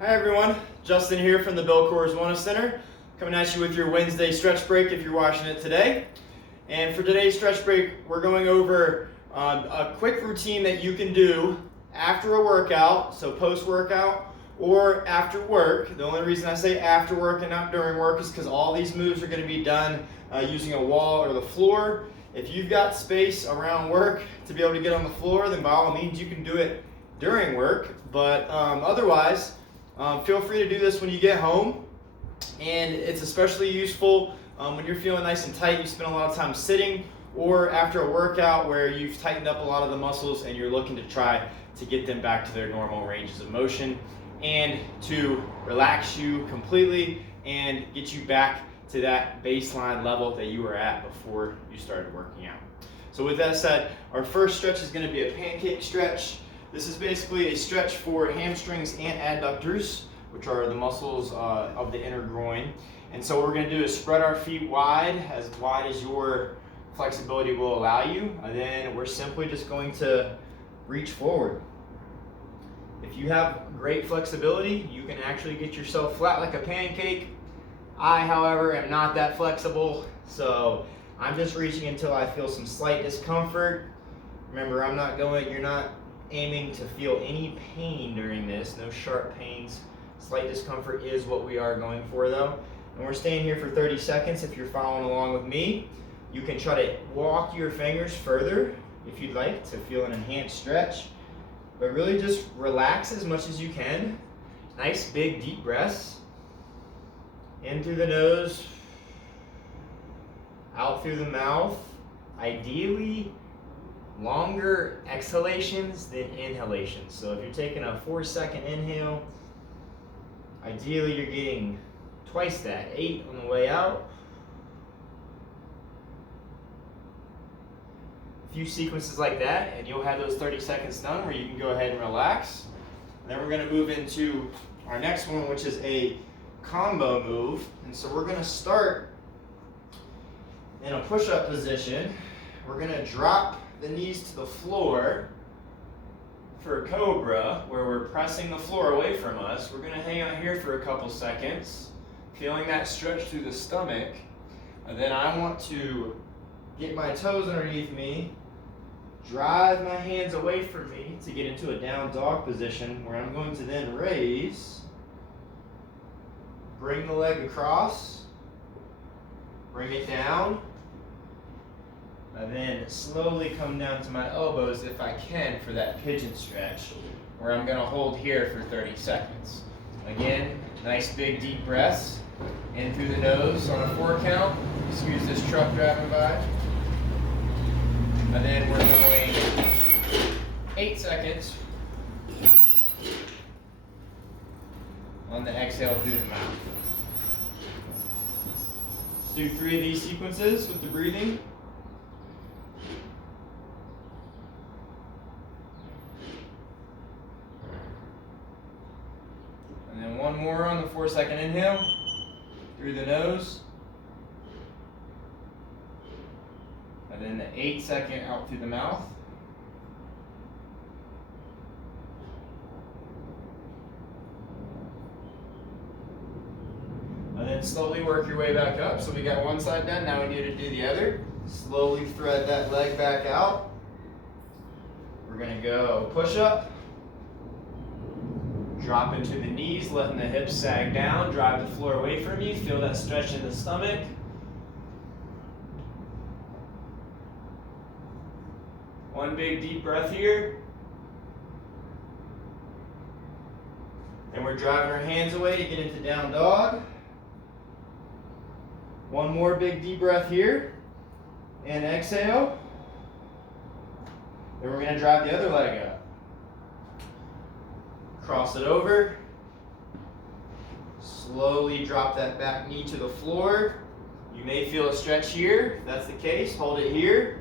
Hi everyone, Justin here from the Bell Coors Wellness Center, coming at you with your Wednesday stretch break if you're watching it today. And for today's stretch break, we're going over a quick routine that you can do after a workout, so post-workout or after work. The only reason I say after work and not during work is because all these moves are going to be done using a wall or the floor. If you've got space around work to be able to get on the floor, then by all means you can do it during work, but otherwise, feel free to do this when you get home, and it's especially useful when you're feeling nice and tight, you spend a lot of time sitting, or after a workout where you've tightened up a lot of the muscles and you're looking to try to get them back to their normal ranges of motion and to relax you completely and get you back to that baseline level that you were at before you started working out. So with that said, our first stretch is going to be a pancake stretch. This is basically a stretch for hamstrings and adductors, which are the muscles of the inner groin. And so what we're going to do is spread our feet wide as your flexibility will allow you. And then we're simply just going to reach forward. If you have great flexibility, you can actually get yourself flat like a pancake. I, however, am not that flexible, so I'm just reaching until I feel some slight discomfort. Remember, you're not aiming to feel any pain during this, no sharp pains. Slight discomfort is what we are going for though. And we're staying here for 30 seconds if you're following along with me. You can try to walk your fingers further if you'd like to feel an enhanced stretch, but really just relax as much as you can. Nice big deep breaths. In through the nose, out through the mouth. Ideally, longer exhalations than inhalations. So if you're taking a 4-second inhale, ideally you're getting twice that, 8 on the way out. A few sequences like that and you'll have those 30 seconds done where you can go ahead and relax. And then we're going to move into our next one, which is a combo move. And so we're going to start in a push-up position. We're going to drop the knees to the floor for Cobra, where we're pressing the floor away from us. We're going to hang out here for a couple seconds, feeling that stretch through the stomach. And then I want to get my toes underneath me, drive my hands away from me to get into a down dog position, where I'm going to then raise, bring the leg across, bring it down, and then slowly come down to my elbows if I can for that pigeon stretch, where I'm going to hold here for 30 seconds. Again, nice big deep breaths in through the nose on a 4 count. Excuse this truck driving by. And then we're going 8 seconds on the exhale through the mouth. Let's do 3 of these sequences with the breathing. And then 1 more on the 4-second inhale through the nose. And then the 8-second out through the mouth. And then slowly work your way back up. So we got one side done, now we need to do the other. Slowly thread that leg back out. We're going to go push up. Drop into the knees, letting the hips sag down. Drive the floor away from you. Feel that stretch in the stomach. One big deep breath here. And we're driving our hands away to get into down dog. One more big deep breath here. And exhale. Then we're going to drive the other leg up. Cross it over. Slowly drop that back knee to the floor. You may feel a stretch here. If that's the case, hold it here.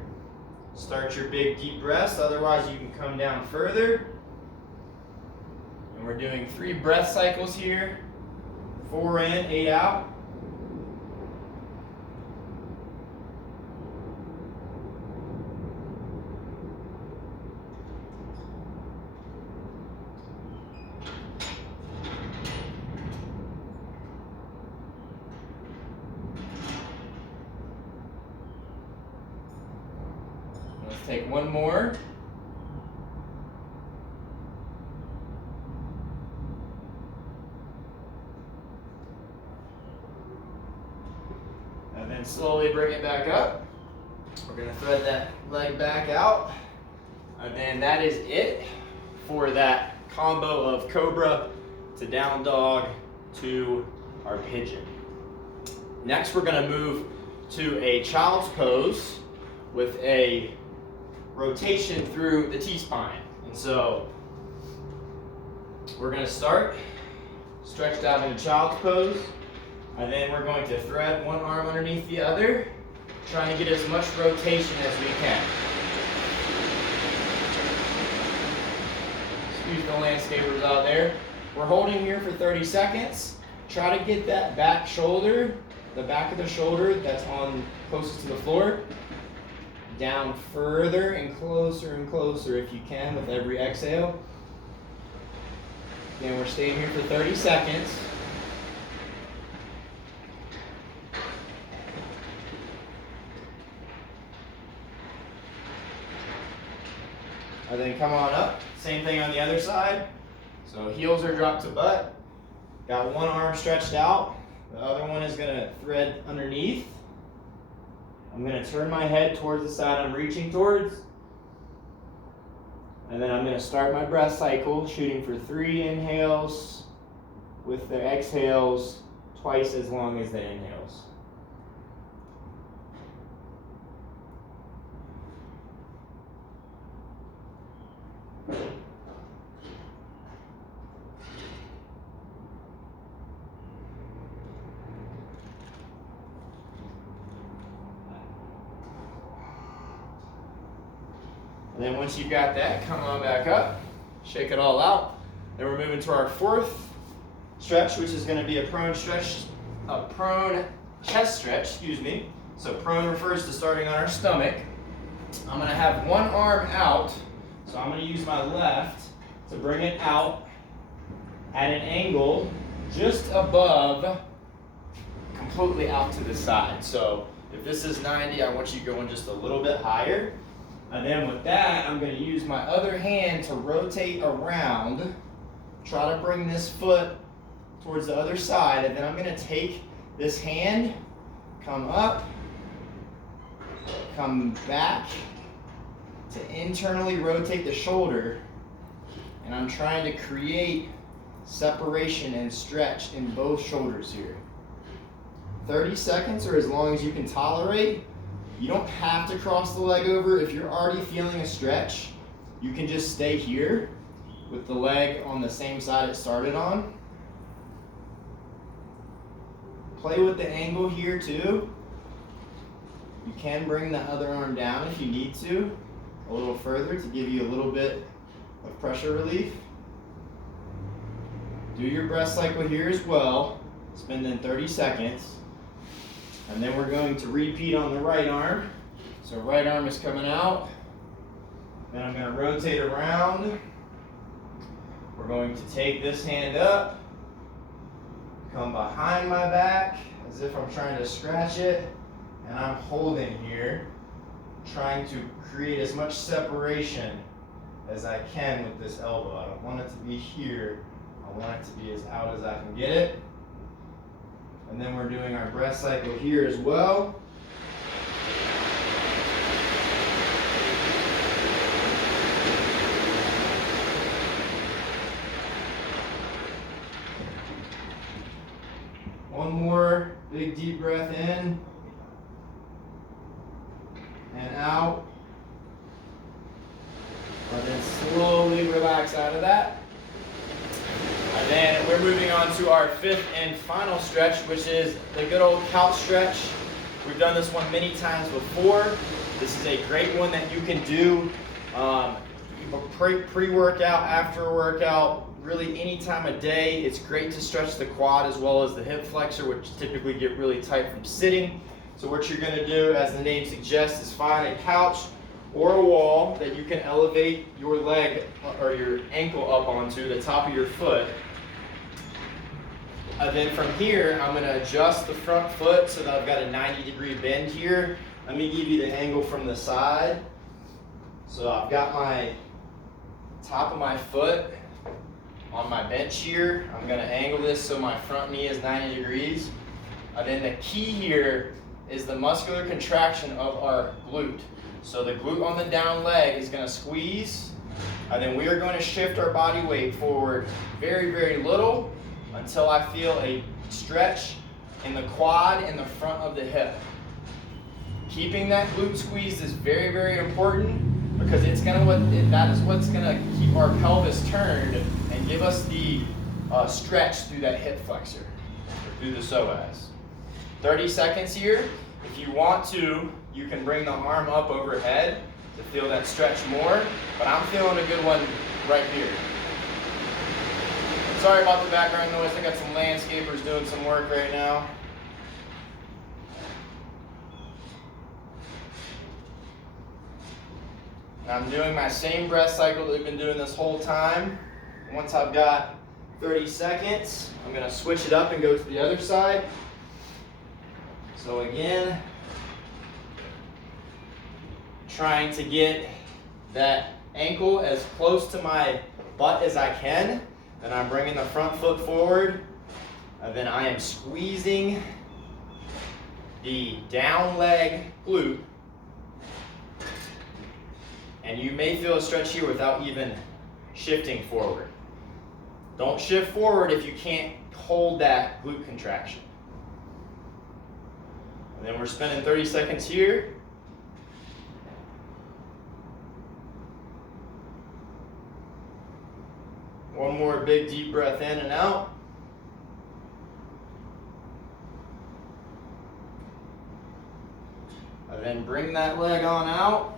Start your big deep breaths. Otherwise, you can come down further. And we're doing 3 breath cycles here. 4 in, 8 out. Take one more. And then slowly bring it back up. We're gonna thread that leg back out. And then that is it for that combo of Cobra to Down Dog to our Pigeon. Next, we're gonna move to a child's pose with a rotation through the T-spine. And so we're gonna start stretched out in a child's pose, and then we're going to thread one arm underneath the other, trying to get as much rotation as we can. Excuse the landscapers out there. We're holding here for 30 seconds. Try to get that back shoulder, the back of the shoulder that's on closest to the floor, down further and closer if you can with every exhale. And we're staying here for 30 seconds. And then come on up. Same thing on the other side. So heels are dropped to butt. Got one arm stretched out. The other one is going to thread underneath. I'm going to turn my head towards the side I'm reaching towards. And then I'm going to start my breath cycle, shooting for 3 inhales with the exhales twice as long as the inhales. And then once you've got that, come on back up, shake it all out. Then we're moving to our fourth stretch, which is going to be a prone stretch, a prone chest stretch, excuse me. So prone refers to starting on our stomach. I'm going to have one arm out, so I'm going to use my left to bring it out at an angle just above, completely out to the side. So if this is 90, I want you going just a little bit higher. And then with that, I'm going to use my other hand to rotate around, try to bring this foot towards the other side, and then I'm going to take this hand, come up, come back to internally rotate the shoulder, and I'm trying to create separation and stretch in both shoulders here. 30 seconds or as long as you can tolerate. You don't have to cross the leg over. If you're already feeling a stretch, you can just stay here with the leg on the same side it started on. Play with the angle here too. You can bring the other arm down if you need to, a little further to give you a little bit of pressure relief. Do your breath cycle here as well, spending 30 seconds. And then we're going to repeat on the right arm. So right arm is coming out. Then I'm going to rotate around. We're going to take this hand up, come behind my back as if I'm trying to scratch it, and I'm holding here, trying to create as much separation as I can with this elbow. I don't want it to be here. I want it to be as out as I can get it. And then we're doing our breath cycle here as well. One more big deep breath in and out. And then slowly relax out of that. And then we're moving on to our fifth and final stretch, which is the good old couch stretch. We've done this one many times before. This is a great one that you can do pre-workout, after workout, really any time of day. It's great to stretch the quad as well as the hip flexor, which typically get really tight from sitting. So what you're going to do, as the name suggests, is find a couch or a wall that you can elevate your leg or your ankle up onto the top of your foot. And then from here, I'm going to adjust the front foot so that I've got a 90-degree bend here. Let me give you the angle from the side. So I've got my top of my foot on my bench here. I'm gonna angle this so my front knee is 90 degrees. And then the key here is the muscular contraction of our glute. So the glute on the down leg is gonna squeeze, and then we are going to shift our body weight forward very, very little until I feel a stretch in the quad and the front of the hip. Keeping that glute squeezed is very, very important because that is what's gonna keep our pelvis turned and give us the stretch through that hip flexor, or through the psoas. 30 seconds here. If you want to, you can bring the arm up overhead to feel that stretch more, but I'm feeling a good one right here. Sorry about the background noise, I got some landscapers doing some work right now. Now I'm doing my same breath cycle that we've been doing this whole time. Once I've got 30 seconds, I'm gonna switch it up and go to the other side. So again, trying to get that ankle as close to my butt as I can. Then I'm bringing the front foot forward. And then I am squeezing the down leg glute. And you may feel a stretch here without even shifting forward. Don't shift forward if you can't hold that glute contraction. And then we're spending 30 seconds here. One more big deep breath in and out. And then bring that leg on out.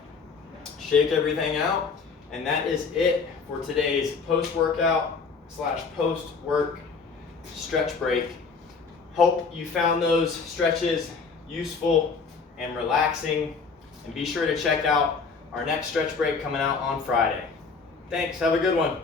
Shake everything out. And that is it for today's post-workout / post-work stretch break. Hope you found those stretches useful and relaxing. And be sure to check out our next stretch break coming out on Friday. Thanks, have a good one.